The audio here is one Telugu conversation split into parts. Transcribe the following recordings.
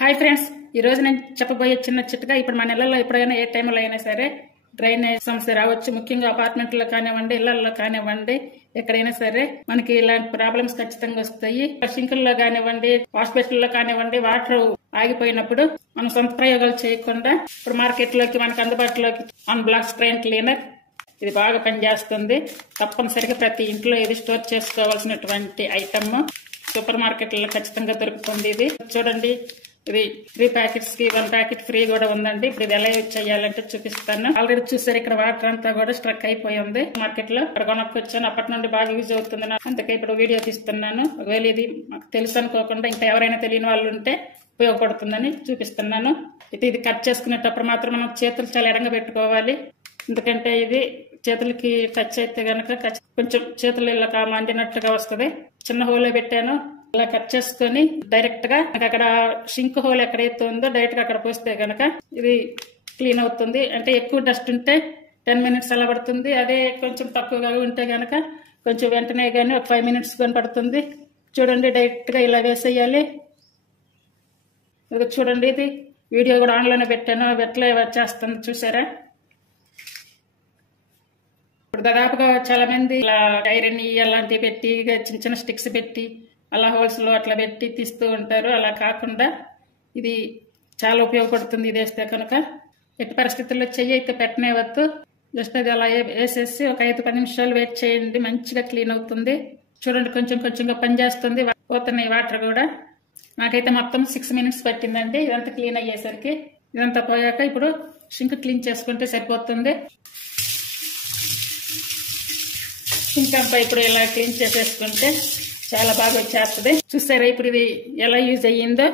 హాయ్ ఫ్రెండ్స్, ఈ రోజు నేను చెప్పబోయే చిన్న చిట్కా. ఇప్పుడు మన ఇళ్లలో ఎప్పుడైనా ఏ టైంలో అయినా సరే డ్రైనేజ్ సమస్య రావచ్చు. ముఖ్యంగా అపార్ట్మెంట్లో కానివ్వండి, ఇళ్లలో కానివ్వండి, ఎక్కడైనా సరే మనకి ఇలాంటి ప్రాబ్లమ్స్ ఖచ్చితంగా వస్తాయి. సింకుల్లో కానివ్వండి, వాష్ బేసిన్లో కానివ్వండి, వాటర్ ఆగిపోయినప్పుడు మనం సొంత ప్రయోగాలు చేయకుండా ఇప్పుడు మార్కెట్ లోకి మనకు అందుబాటులోకి బ్లాక్ స్క్రీన్ క్లీనర్ ఇది బాగా పనిచేస్తుంది. తప్పనిసరిగా ప్రతి ఇంట్లో ఇది స్టోర్ చేసుకోవాల్సినటువంటి ఐటమ్. సూపర్ మార్కెట్లో ఖచ్చితంగా దొరుకుతుంది. ఇది చూడండి, ఇది 3 ప్యాకెట్స్ కి 1 ప్యాకెట్ ఫ్రీ కూడా ఉందండి. ఇప్పుడు ఇది ఎలా యూజ్ చేయాలంటే చూపిస్తాను. ఆల్రెడీ చూసారు, ఇక్కడ వాటర్ అంతా కూడా స్ట్రక్ అయిపోయి ఉంది. మార్కెట్ లో ఇక్కడ కొనుక్కొచ్చాను, అప్పటి నుండి బాగా యూజ్ అవుతుంది. అందుకే ఇప్పుడు వీడియో తీస్తున్నాను. ఒకవేళ ఇది మాకు తెలుసు అనుకోకుండా ఇంకా ఎవరైనా తెలియని వాళ్ళు ఉంటే ఉపయోగపడుతుందని చూపిస్తున్నాను. ఇది కట్ చేసుకునేటప్పుడు మాత్రం మనం చేతులు చాలా ఎడంగా పెట్టుకోవాలి. ఎందుకంటే ఇది చేతులకి టచ్ అయితే గనక కొంచెం చేతులు ఇలా మండినట్లుగా వస్తుంది. చిన్న హోల్ పెట్టాను. ఇలా కట్ చేసుకుని డైరెక్ట్ గా అక్కడ షింక్ హోల్ ఎక్కడైతే ఉందో డైరెక్ట్ గా అక్కడ పోస్తే గనక ఇది క్లీన్ అవుతుంది. అంటే ఎక్కువ డస్ట్ ఉంటే 10 మినిట్స్ అలా పడుతుంది. అదే కొంచెం తక్కువగా ఉంటే గనక కొంచెం వెంటనే గానీ ఒక 5 మినిట్స్ కానీ పడుతుంది. చూడండి, డైరెక్ట్ గా ఇలా వేసేయాలి. ఇది చూడండి, ఇది వీడియో కూడా ఆన్లోనే పెట్టాను. ఎట్లా చేస్తాను చూసారా? ఇప్పుడు దాదాపుగా చాలా మంది ఇలా ఐరన్ అలాంటివి పెట్టి చిన్న చిన్న స్టిక్స్ పెట్టి అలా హోల్స్ లో అట్లా పెట్టి తీస్తూ ఉంటారు. అలా కాకుండా ఇది చాలా ఉపయోగపడుతుంది. ఇది వేస్తే కనుక ఎట్టి పరిస్థితుల్లో చెయ్యి అయితే పెట్టనేవద్దు. జస్ట్ అది అలా వేసేసి ఒక 5-10 నిమిషాలు వెయిట్ చేయండి. మంచిగా క్లీన్ అవుతుంది. చూడండి, కొంచెం కొంచెంగా పనిచేస్తుంది. పోతున్నాయి వాటర్ కూడా. నాకైతే మొత్తం 6 మినిట్స్ పట్టిందండి ఇదంతా క్లీన్ అయ్యేసరికి. ఇదంతా పోయాక ఇప్పుడు షింక్ క్లీన్ చేసుకుంటే సరిపోతుంది. షింక్ అంతా ఇప్పుడు ఇలా క్లీన్ చేసేసుకుంటే చాలా బాగా వచ్చేస్తుంది. చూసారా ఇప్పుడు ఇది ఎలా యూజ్ అయ్యిందో?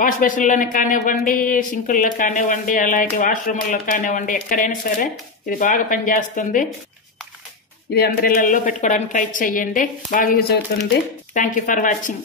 వాష్ బేసిన్లోనే కానివ్వండి, సింకుల్లో కానివ్వండి, అలాగే వాష్రూమ్లో కానివ్వండి, ఎక్కడైనా సరే ఇది బాగా పనిచేస్తుంది. ఇది అందరి ఇళ్లలో పెట్టుకోవడానికి ట్రై చేయండి. బాగా యూజ్ అవుతుంది. Thank you for watching.